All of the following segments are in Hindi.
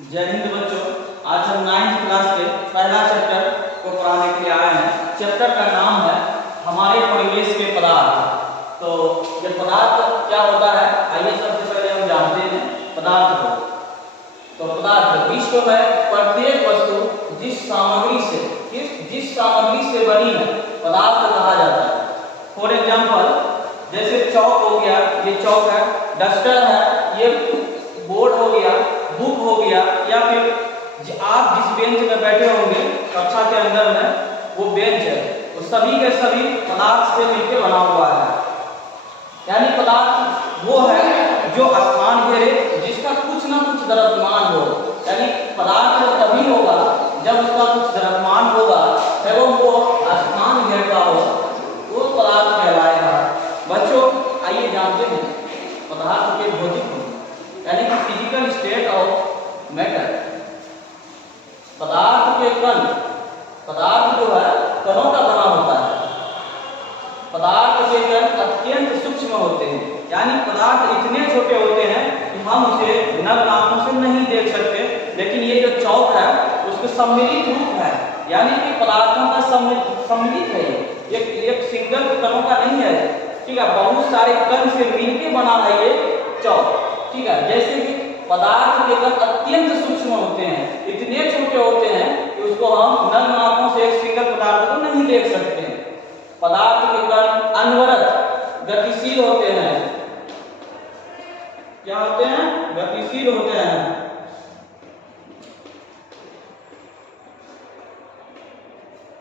जय हिंद बच्चों। आज हम 9th क्लास के पहला चैप्टर को पढ़ाने के लिए आए हैं। चैप्टर का नाम है हमारे परिवेश के पदार्थ। तो ये पदार्थ क्या होता है, आइए सबसे पहले हम जानते हैं पदार्थ को। तो पदार्थ विश्व में प्रत्येक वस्तु जिस सामग्री से बनी है पदार्थ कहा जाता है। फॉर एग्जाम्पल जैसे चौक हो गया, ये चौक है, डस्टर है, ये बोर्ड हो गया, बुक हो गया, या फिर आप जिस बेंच में बैठे होंगे कक्षा के अंदर में वो बेंच है, वो सभी के सभी पदार्थ से मिलकर बना हुआ है। यानी पदार्थ वो है जो आसमान घेरे, जिसका कुछ ना कुछ द्रव्यमान हो। यानी पदार्थ तो तभी होगा जब उसका कुछ द्रव्यमान होगा एवं वो आसमान घेरता हो, वो पदार्थ कहलाएगा। बच्चों आइए जानते हैं पदार्थ के भौतिक गुण, यानी कि फिजिकल स्टेट ऑफ मैटर। पदार्थ के कण, पदार्थ जो है कणों का बना होता है। पदार्थ के कण अत्यंत सूक्ष्म होते हैं, यानी पदार्थ इतने छोटे होते हैं कि हम उसे नग्न आंखों से नहीं देख सकते। लेकिन ये जो चौक है उसका सम्मिलित रूप है, यानी कि पदार्थों का सम्मिलित है। ये एक सिंगल कणों का नहीं है, ठीक है, बहुत सारे कण से मिलकर बना है ये चौक, ठीक है। जैसे कि पदार्थ के कण अत्यंत सूक्ष्म होते हैं, इतने छोटे होते हैं कि उसको हम नग्न आंखों से एक सिंगल पदार्थ को नहीं देख सकते हैं। पदार्थ के कण अनवरत गतिशील होते हैं। क्या होते हैं? गतिशील होते हैं।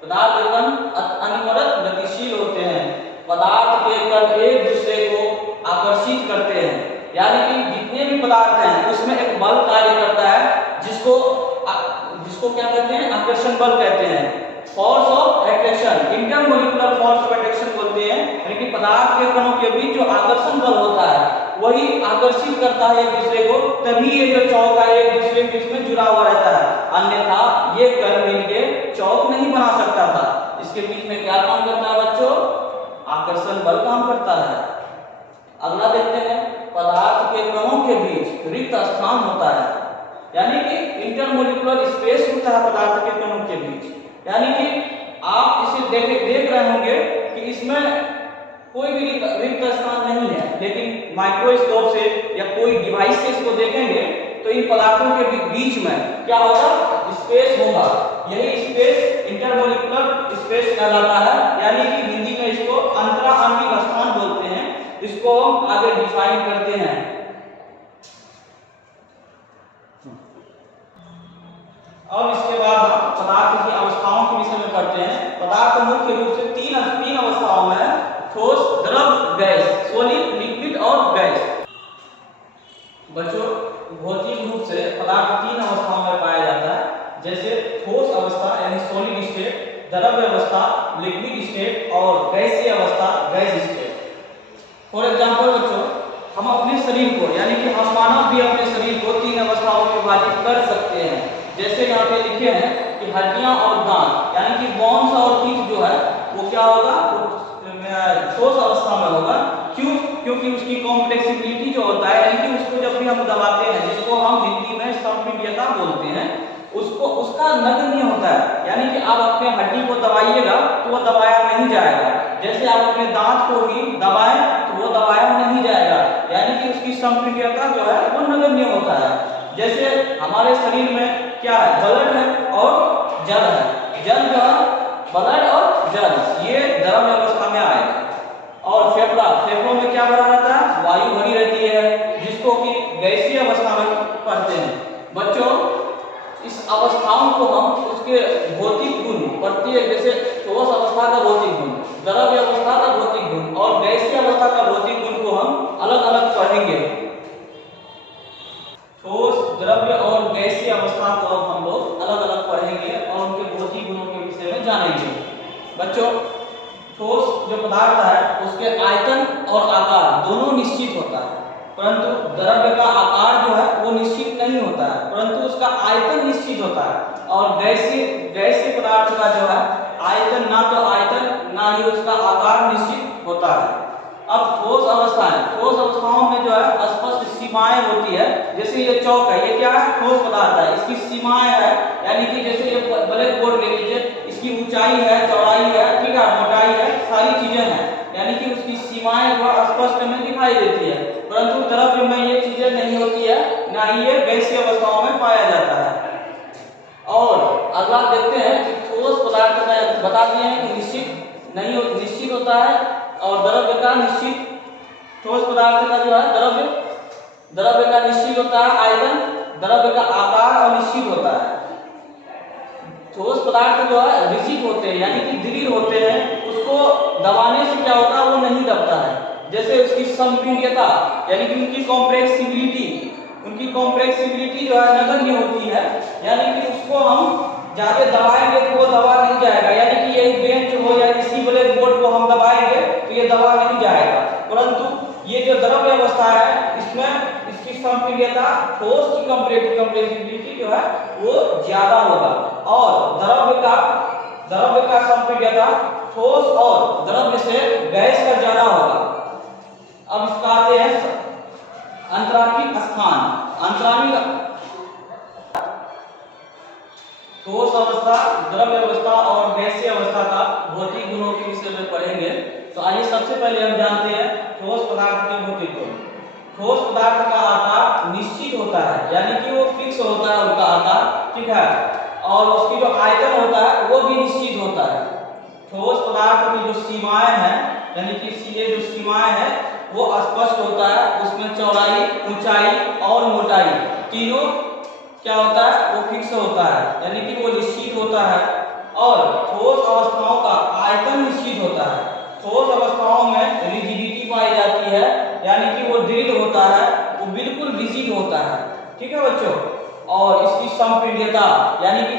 पदार्थ के कण अनवरत गतिशील होते हैं। पदार्थ के कण एक दूसरे को आकर्षित करते हैं, यानी कि जितने भी पदार्थ हैं उसमें एक बल कार्य करता है, जिसको क्या कहते हैं? आकर्षण बल कहते हैं। Force of attraction, intermolecular force of attraction बोलते हैं। यानी कि पदार्थ के कणों के बीच जो आकर्षण बल होता है वही आकर्षित करता है एक दूसरे को, तभी ये जो चौक है एक दूसरे के बीच में जुड़ा हुआ रहता है। अन्यथा ये कण मिलके चौक नहीं बना सकता था। इसके बीच में क्या काम करता है बच्चों? आकर्षण बल काम करता है। अगला देखते हैं, पदार्थ के कणों के बीच रिक्त स्थान होता है, यानी कि इंटरमोलिकुलर स्पेस होता है पदार्थ के कणों के बीच। यानी कि आप इसे देख रहे होंगे कि इसमें कोई भी रिक्त स्थान नहीं है, लेकिन माइक्रोस्कोप से या कोई डिवाइस से इसको देखेंगे तो इन पदार्थों के बीच में क्या होगा? स्पेस होगा। यही स्पेस इंटरमोलिकुलर स्पेस कहलाता है, यानी कि हिंदी में इसको अंतराआण्विक स्थान बोलते हैं। इसको हम आगे डिफाइन करते हैं। और इसके बाद हम पदार्थ की अवस्थाओं के विषय में पढ़ते हैं। पदार्थ मुख्य रूप से तीन अवस्थाओं में, ठोस, द्रव, गैस, सॉलिड, लिक्विड और गैस। बच्चों भौतिक रूप से पदार्थ तीन अवस्थाओं में पाया जाता है, जैसे ठोस अवस्था यानी सॉलिड स्टेट, द्रव्य अवस्था लिक्विड स्टेट और गैसीय अवस्था गैस स्टेट। फॉर एग्जांपल बच्चों हम अपने शरीर को, यानी कि हम मानव भी अपने शरीर को तीन अवस्थाओं में विभाजित कर सकते हैं। जैसे यहाँ पे लिखे हैं कि हड्डियां और दांत, यानी कि बोन्स और टीथ जो है वो क्या होगा? ठोस अवस्था में होगा। क्यों? क्योंकि उसकी कॉम्प्लेक्सिबिलिटी जो होता है, यानी कि उसको जब भी हम दबाते हैं, जिसको हम हिंदी में संपीड्यता बोलते हैं, उसका नगण्य होता है। यानी कि आप अपने हड्डी को दबाइएगा तो वो दबाया नहीं जाएगा, जैसे आप अपने दांत को ही दबाएं तो वो दबाया नहीं जाएगा। यानी कि उसकी संपीड्यता जो है वो नगण्य होता है। जैसे हमारे शरीर में क्या है? ब्लड है और जल है। जल जो है, ब्लड और जल, ये द्रव्य अवस्था में आएगा। और फेफड़ों में क्या भरा रहता है? वायु भरी रहती है, जिसको कि गैसीय अवस्था में पढ़ते हैं। बच्चों इस अवस्थाओं को हम उसके भौतिक गुण प्रत्येक, जैसे ठोस अवस्था का भौतिक गुण, द्रव्य अवस्था का भौतिक गुण और गैसीय अवस्था का भौतिक गुण को हम अलग अलग पढ़ेंगे। ठोस, द्रव्य और गैसीय अवस्था को अब हम लोग अलग अलग पढ़ेंगे और उनके भौतिक गुणों के विषय में जानेंगे। बच्चों ठोस जो पदार्थ है उसके आयतन और आकार दोनों निश्चित होता है, परंतु द्रव्य का आकार जो है वो निश्चित नहीं होता है, परंतु उसका आयतन निश्चित होता है। और गैसीय पदार्थ का जो है आयतन, ना तो आयतन ना ही उसका आकार निश्चित होता है। अब ठोस अवस्थाओं में जो है स्पष्ट सीमाएं होती है। जैसे ये चौक है, ये क्या है? ठोस पदार्थ है, इसकी सीमाएं है, यानी कि जैसे ये ब्लैक बोर्ड ले लीजिए, इसकी ऊंचाई है, चौड़ाई है, ठीक है, मोटाई है, सारी चीजें हैं, यानी कि उसकी सीमाएं जो स्पष्ट हमें दिखाई देती है। परंतु द्रव्य में ये चीजें नहीं होती है, ना ही ये गैसीय अवस्थाओं में पाया जाता है। और अगला देखते हैं कि ठोस पदार्थ का बता दिए हैं कि निश्चित होता है, और द्रव्य का निश्चित, ठोस पदार्थ का जो है द्रव्य का निश्चित होता है आयतन, द्रव्य का आकार और निश्चित होता है। ठोस पदार्थ जो है रिजिड होते हैं, यानी कि दृढ़ होते हैं, उसको दबाने से क्या होता है? वो नहीं दबता है। जैसे उसकी संपीड्यता, यानी कि उनकी कॉम्प्रेक्सिबिलिटी जो है नगण्य होती है, यानी कि उसको हम ज्यादा दबाएंगे तो वो दबा नहीं जाएगा, यानी कि यही बेंच हो या इसी ब्लैक बोर्ड को हम दबाएंगे तो ये दबा नहीं जाएगा। परंतु ये जो द्रव्य अवस्था है, इसमें इसकी संपीड्यता, ठोस की कंप्रेसिबिलिटी जो है वो ज्यादा होगा, और द्रव्य का संपीड्यता ठोस और द्रव्य से गैस का ज्यादा होगा। अब इसका आते हैं अंतरात्मिक स्थान। ठोस अवस्था, द्रव्य अवस्था और गैसीय अवस्था का भौतिक गुणों के विषय में पढ़ेंगे। तो आइए सबसे पहले हम जानते हैं ठोस पदार्थ के भौतिक गुण। ठोस पदार्थ का आकार निश्चित होता है, यानी कि वो फिक्स होता है उनका आकार, ठीक है, और उसकी जो आयतन होता है वो भी निश्चित होता है। ठोस पदार्थ की जो सीमाएं हैं, यानी कि ये जो सीमाएं हैं वो स्पष्ट होता है, उसमें चौड़ाई, ऊंचाई और मोटाई तीनों क्या होता है? वो फिक्स होता है, यानी कि वो निश्चित होता है। और ठोस अवस्थाओं का आयतन निश्चित होता है। ठोस अवस्थाओं में रिजिडिटी पाई जाती है, यानी कि वो दृढ़ होता है, वो बिल्कुल रिजिड होता है, ठीक है बच्चों। और इसकी संपीड्यता, यानी कि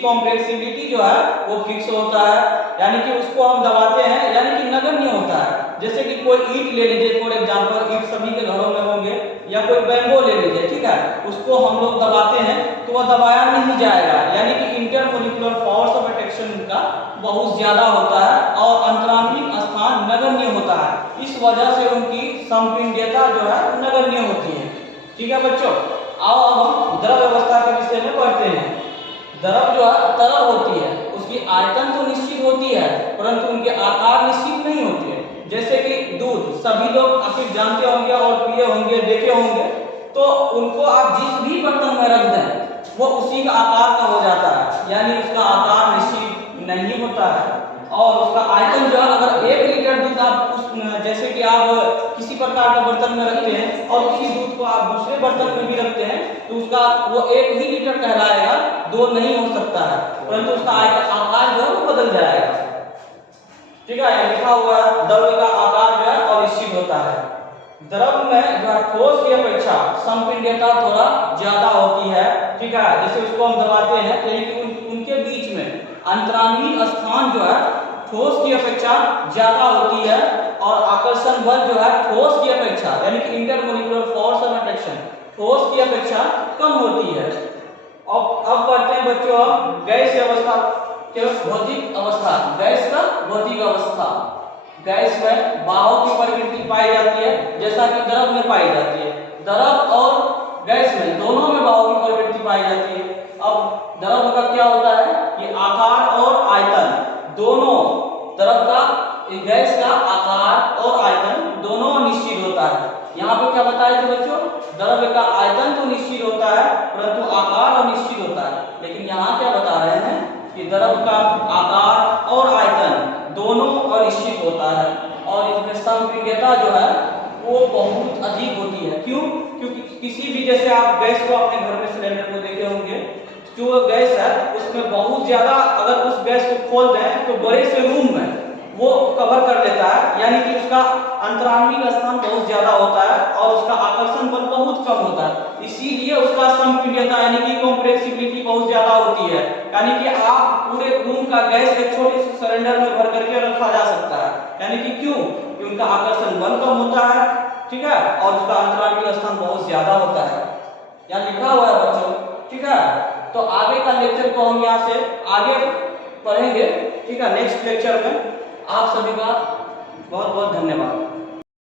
कॉम्प्रेक्सिबिलिटी जो है वो फिक्स होता है, यानी कि उसको हम दबाते हैं, यानी कि नगण्य होता है। जैसे कि कोई ईंट ले लीजिए, फॉर एग्जांपल, ईंट सभी के घरों में होंगे, या कोई बैम्बो ले लीजिए, ठीक है, उसको हम लोग दबाते हैं तो वह दबाया नहीं जाएगा, यानी कि इंटरमोलिकुलर फोर्स ऑफ अट्रैक्शन का बहुत ज्यादा होता है, और अंतरात्मिक स्थान नगण्य होता है। इस वजह से उनकी संपीड्यता जो है नगण्य होती है, ठीक है बच्चों। आओ अब हम द्रव अवस्था के विषय में पढ़ते हैं। द्रव जो है तरल होती है, उसकी आयतन तो निश्चित होती है, परंतु उनके आकार निश्चित नहीं होते हैं। जैसे कि दूध, सभी लोग आखिर जानते होंगे और पिए होंगे, देखे होंगे, तो उनको आप जिस भी बर्तन में रख दें वो उसी का आकार का हो जाता है, यानी उसका आकार निश्चित नहीं होता है। और उसका आयतन जो है, अगर 1 लीटर दूध आप जैसे कि आप किसी प्रकार के बर्तन में रखते हैं और उसी दूध को आप दूसरे बर्तन में भी रखते हैं, तो उसका वो 1 ही लीटर कहलाएगा, 2 नहीं हो सकता है, परंतु उसका आकार जो है वो बदल जाएगा, ठीक है। लिखा हुआ है द्रव्य का आकार जो है अनिश्चित होता है। द्रव में जो है ठोस की अपेक्षा संपीड्यता थोड़ा ज्यादा होती है, ठीक है। जैसे उसको हम दबाते हैं तो उनके बीच में अंतरात्मिक स्थान जो है ठोस की अपेक्षा ज्यादा होती है, और आकर्षण बल जो है ठोस की अपेक्षा, यानी कि इंटरमोलिकुलर फोर्स ऑफ अट्रैक्शन ठोस की अपेक्षा कम होती है। अब बढ़ते हैं बच्चों गैसीय अवस्था के भौतिक अवस्था। गैस का भौतिक अवस्था। गैस में बाहों की प्रवृत्ति पाई जाती है, जैसा कि द्रव में पाई जाती है। द्रव और गैस में दोनों में बाहों की प्रवृत्ति पाई जाती है। अब द्रव का क्या होता है कि आकार और आयतन दोनों, द्रव का, गैस का आकार और आयतन दोनों निश्चित होता है। यहाँ पे क्या बताया थे बच्चों? द्रव्य का आयतन तो निश्चित होता है, परंतु आकार अनिश्चित होता है। लेकिन यहाँ क्या बता रहे हैं कि द्रव का आकार और आयतन दोनों अनिश्चित होता है, और इसमें संपीड्यता जो है वो बहुत अधिक होती है। क्यों? क्योंकि किसी भी, जैसे आप गैस को अपने घर में सिलेंडर को देखे होंगे, जो गैस है उसमें बहुत ज्यादा, अगर उस गैस को खोल दें तो बड़े से रूम में वो कवर कर लेता है, यानी कि उसका अंतरात्मिक स्थान बहुत ज्यादा होता है और उसका आकर्षण बल बहुत कम होता है। इसीलिए उसका संपीड्यता यानी कि कॉम्प्रेसिबिलिटी बहुत ज्यादा होती है, यानी कि आप पूरे रूम का गैस एक छोटे से सिलेंडर में भर करके रखा जा सकता है। यानी कि क्यों? कि उनका आकर्षण बल कम होता है, ठीक है, और उसका अंतरात्मिक स्थान बहुत ज्यादा होता है। यहाँ लिखा हुआ है बच्चों, ठीक है। तो आगे का लेक्चर को हम यहाँ से आगे पढ़ेंगे, ठीक है, नेक्स्ट लेक्चर में। आप सभी का बहुत बहुत धन्यवाद।